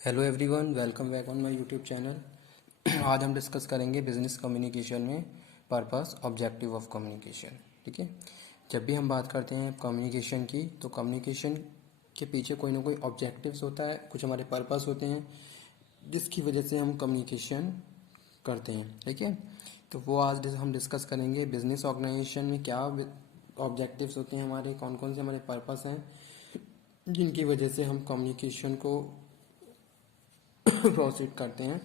Hello everyone, welcome back on my YouTube channel. आज हम discuss करेंगे बिजनेस कम्युनिकेशन में पर्पस ऑब्जेक्टिव ऑफ कम्युनिकेशन। ठीक है, जब भी हम बात करते हैं कम्युनिकेशन की तो कम्युनिकेशन के पीछे कोई ना कोई ऑब्जेक्टिव्स होता है, कुछ हमारे पर्पस होते हैं जिसकी वजह से हम कम्युनिकेशन करते हैं। ठीक है, तो वो आज हम डिस्कस करेंगे बिजनेस ऑर्गेनाइजेशन में क्या ऑब्जेक्टिव्स होते हैं हमारे, कौन कौन से हमारे पर्पस हैं जिनकी वजह से हम कम्युनिकेशन को प्रोसीड करते हैं।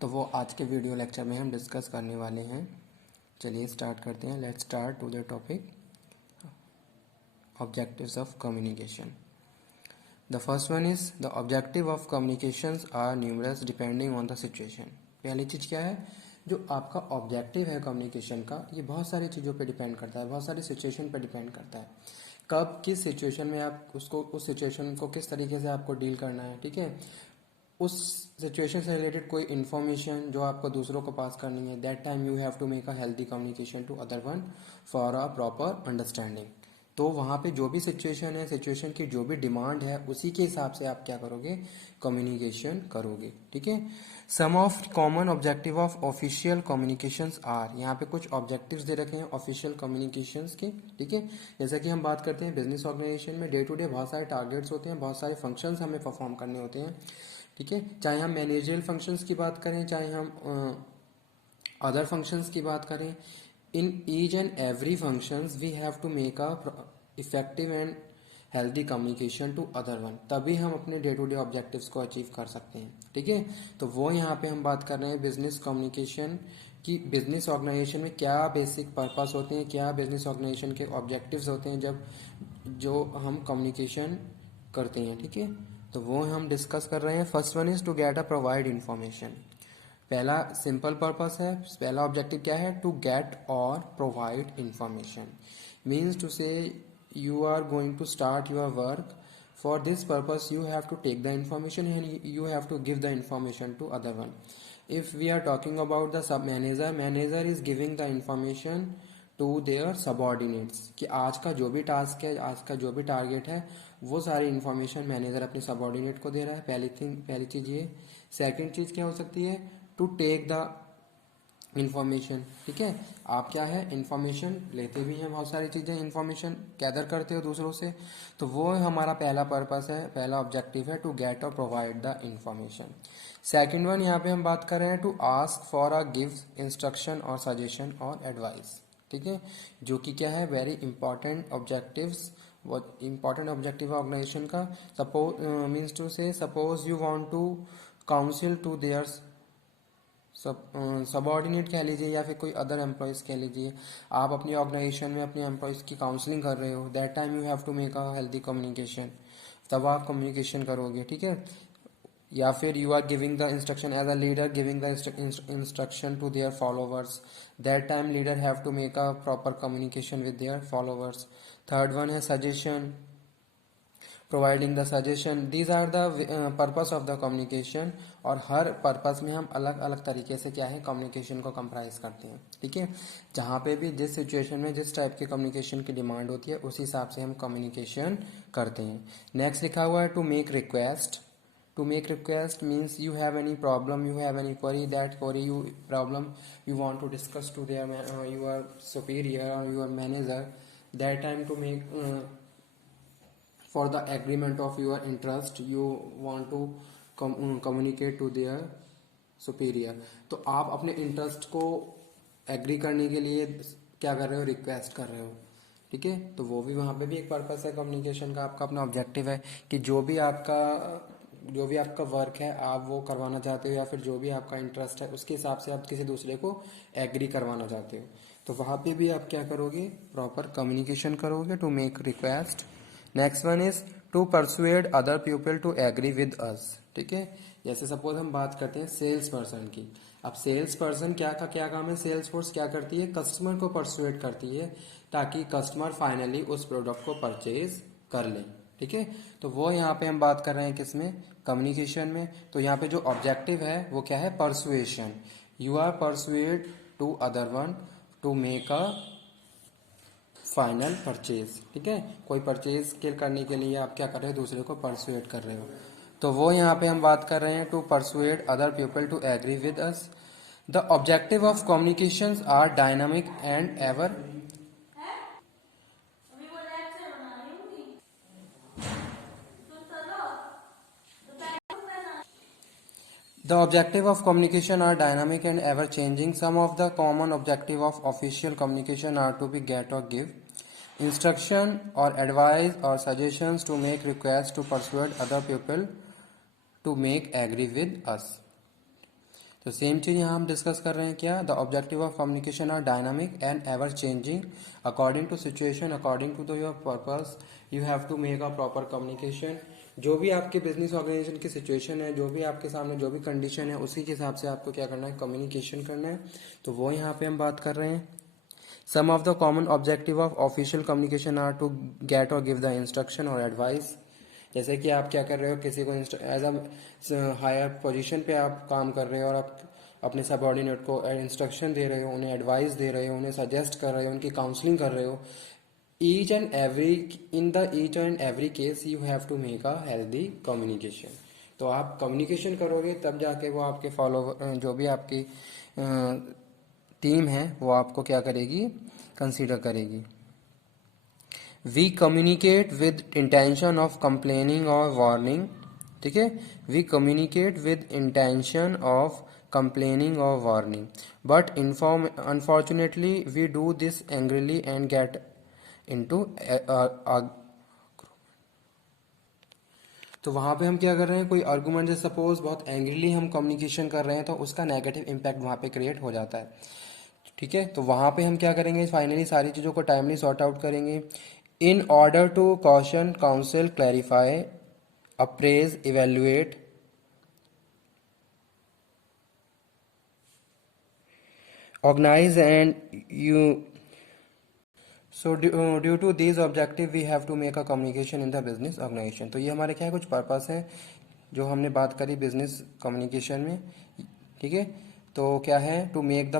तो वो आज के वीडियो लेक्चर में हम डिस्कस करने वाले हैं। चलिए स्टार्ट करते हैं। Let's start to the topic objectives of communication. The first one is the objective of communications are numerous depending on the situation. पहली चीज़ क्या है, जो आपका ऑब्जेक्टिव है कम्युनिकेशन का, ये बहुत सारी चीज़ों पे डिपेंड करता है, बहुत सारी सिचुएशन पे डिपेंड करता है। कब किस सिचुएशन में आप उसको, उस सिचुएशन को किस तरीके से आपको डील करना है। ठीक है, उस सिचुएशन से रिलेटेड कोई इन्फॉर्मेशन जो आपको दूसरों को पास करनी है, that time you have to make a healthy communication to other one for a proper understanding. तो वहाँ पे जो भी सिचुएशन है, सिचुएशन की जो भी डिमांड है, उसी के हिसाब से आप क्या करोगे, कम्युनिकेशन करोगे। ठीक है, some of common objective of official communications are, यहाँ पे कुछ ऑब्जेक्टिव्स दे रखे हैं ऑफिशियल कम्युनिकेशंस के। ठीक है, जैसा कि हम बात करते हैं बिजनेस ऑर्गेनाइजेशन में डे टू डे बहुत सारे टारगेट्स होते हैं, बहुत सारे फंक्शंस हमें परफॉर्म करने होते हैं। ठीक है, चाहे हम मैनेजरियल फंक्शंस की बात करें, चाहे हम अदर फंक्शंस की बात करें, in each and every functions we have to make a effective and healthy communication to other one, तभी हम अपने डे टू डे ऑब्जेक्टिव्स को अचीव कर सकते हैं। ठीक है, तो वो यहाँ पे हम बात कर रहे हैं बिजनेस कम्युनिकेशन की। बिजनेस ऑर्गेनाइजेशन में क्या बेसिक पर्पस होते हैं, क्या बिजनेस ऑर्गेनाइजेशन के ऑब्जेक्टिव्स होते हैं जब जो हम कम्युनिकेशन करते हैं। ठीक है, तो वो हम डिस्कस कर रहे हैं। First one is to get a provide information. पहला सिंपल पर्पस है, पहला ऑब्जेक्टिव क्या है, टू गेट और provide information. Means to say you are going to start your work. For this purpose you have to take the information and you have to give the information to other one. If we are talking about the sub manager, manager is giving the information to their subordinates कि आज का जो भी task है, आज का जो भी टारगेट है, वो सारी इन्फॉर्मेशन मैनेजर अपने सबॉर्डिनेट को दे रहा है। पहली चीज़ ये। सेकंड चीज़ क्या हो सकती है, टू टेक द इन्फॉर्मेशन। ठीक है, आप क्या है, इन्फॉर्मेशन लेते भी हैं, बहुत सारी चीज़ें इन्फॉर्मेशन गैदर करते हो दूसरों से, तो वो हमारा पहला पर्पस है, पहला ऑब्जेक्टिव है, टू गेट और provide the information. Second one, यहाँ पे हम बात कर रहे हैं to ask for a give instruction और सजेशन और एडवाइस। ठीक है, जो कि क्या है, वेरी इंपॉर्टेंट ऑब्जेक्टिव्स, वो इंपॉर्टेंट ऑब्जेक्टिव है ऑर्गेनाइजेशन का। Suppose means to say, suppose you want to counsel to their subordinate कह लीजिए या फिर कोई अदर एम्प्लॉयज़ कह लीजिए, आप अपनी ऑर्गेनाइजेशन में अपने एम्प्लॉयज़ की काउंसलिंग कर रहे हो, that time you have to make a healthy communication, तब आप कम्युनिकेशन करोगे। ठीक है, या फिर you are giving the instruction as a leader, giving the instruction to their followers, that time leader have to make a proper communication with their followers. Third one है suggestion, providing the suggestion. These are the purpose of the communication. और हर purpose में हम अलग अलग तरीके से क्या है, कम्युनिकेशन को कंप्राइज करते हैं। ठीक है, जहाँ पे भी जिस सिचुएशन में जिस टाइप के कम्युनिकेशन की डिमांड होती है, उस हिसाब से हम कम्युनिकेशन करते हैं। नेक्स्ट लिखा हुआ है to make request. To make request means you have any problem, you have any query, that query you problem you want to discuss to their your superior or your manager, that time to make for the agreement of your interest you want to communicate to their superior। तो आप अपने interest को agree करने के लिए क्या कर रहे हो, रिक्वेस्ट कर रहे हो। ठीक है, तो वो भी वहाँ पे भी एक पर्पस है कम्युनिकेशन का, आपका अपना ऑब्जेक्टिव है कि जो भी आपका वर्क है आप वो करवाना चाहते हो, या फिर जो भी आपका इंटरेस्ट है उसके हिसाब से आप किसी दूसरे को एग्री करवाना चाहते हो, तो वहाँ पे भी आप क्या करोगे, प्रॉपर कम्युनिकेशन करोगे, to make request. Next one is to persuade other people to agree with us. ठीक है, जैसे सपोज हम बात करते हैं सेल्स पर्सन की। अब सेल्स पर्सन क्या काम है, सेल्स फोर्स क्या करती है, कस्टमर को परसुएड करती है ताकि कस्टमर फाइनली उस प्रोडक्ट को परचेज कर ले। ठीक है, तो वो यहाँ पे हम बात कर रहे हैं किसमें, कम्युनिकेशन में। तो यहाँ पे जो ऑब्जेक्टिव है वो क्या है, persuasion. You are persuade to other one to make a final purchase. ठीक है, कोई परचेज करने के लिए आप क्या कर रहे हो, दूसरे को परसुएट कर रहे हो। तो वो यहाँ पे हम बात कर रहे हैं to persuade other people to agree with us. The objective of communications are dynamic and ever The objective of communication are dynamic and ever changing. Some of the common objective of official communication are to be get or give, instruction or advice or suggestions, to make requests, to persuade other people to make agree with us. तो same चीज यहाँ हम discuss कर रहे हैं क्या, the objective of communication are dynamic and ever changing according to situation, according to the your purpose you have to make a proper communication. जो भी आपके बिजनेस ऑर्गेनाइजेशन की सिचुएशन है, जो भी आपके सामने जो भी कंडीशन है, उसी के हिसाब से आपको क्या करना है, कम्युनिकेशन करना है। तो वो यहाँ पे हम बात कर रहे हैं। Some of the common objective of official communication are to get और गिव द इंस्ट्रक्शन और एडवाइस। जैसे कि आप क्या कर रहे हो, किसी को एज अ हायर पोजीशन पे आप काम कर रहे हो और आप अपने सबऑर्डिनेट को इंस्ट्रक्शन दे रहे हो, उन्हें एडवाइस दे रहे हो, उन्हें सजेस्ट कर रहे हो, उनकी काउंसलिंग कर रहे हो। Each and every case you have to make a healthy communication. तो आप कम्युनिकेशन करोगे तब जाके वो आपके फॉलोवर, जो भी आपकी टीम है, वो आपको क्या करेगी, कंसीडर करेगी। We communicate with intention of complaining और वार्निंग। ठीक है, we communicate with intention of complaining or warning, but unfortunately we do this angrily and get into तो वहां पे हम क्या कर रहे हैं, कोई आर्गुमेंट जैसे सपोज बहुत एंग्रीली हम कम्युनिकेशन कर रहे हैं, तो उसका नेगेटिव इम्पैक्ट वहां पे क्रिएट हो जाता है। ठीक है, तो वहां पे हम क्या करेंगे, फाइनली सारी चीजों को टाइमली सॉर्ट आउट करेंगे। In order to caution, counsel, clarify, appraise, evaluate, organize and you so due to these objective we have to make a communication in the business organization। तो ये हमारे क्या है, कुछ पर्पस है जो हमने बात करी बिजनेस कम्युनिकेशन में। ठीक है, तो क्या है, to make the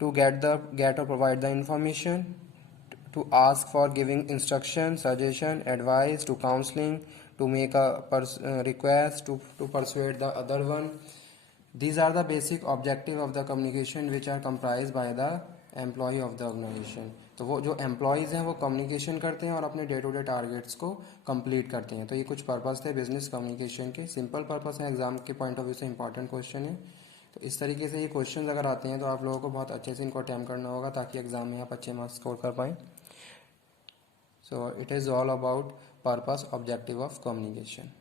to get और provide the information, to ask for giving instruction, suggestion, advice, to counselling, to make a request, to persuade the other one. These are the basic objective of the communication which are comprised by the employee of the organization। तो वो जो employees हैं वो communication करते हैं और अपने day to day targets को कंप्लीट करते हैं। तो ये कुछ पर्पस थे बिजनेस कम्युनिकेशन के, सिंपल पर्पस है, एग्जाम के पॉइंट ऑफ व्यू से इंपॉर्टेंट क्वेश्चन है। तो इस तरीके से ये क्वेश्चन अगर आते हैं तो आप लोगों को बहुत अच्छे से इनको अटैम्प्ट करना होगा ताकि एग्जाम में आप अच्छे मार्क्स स्कोर कर पाएँ। So it is all about purpose objective of communication.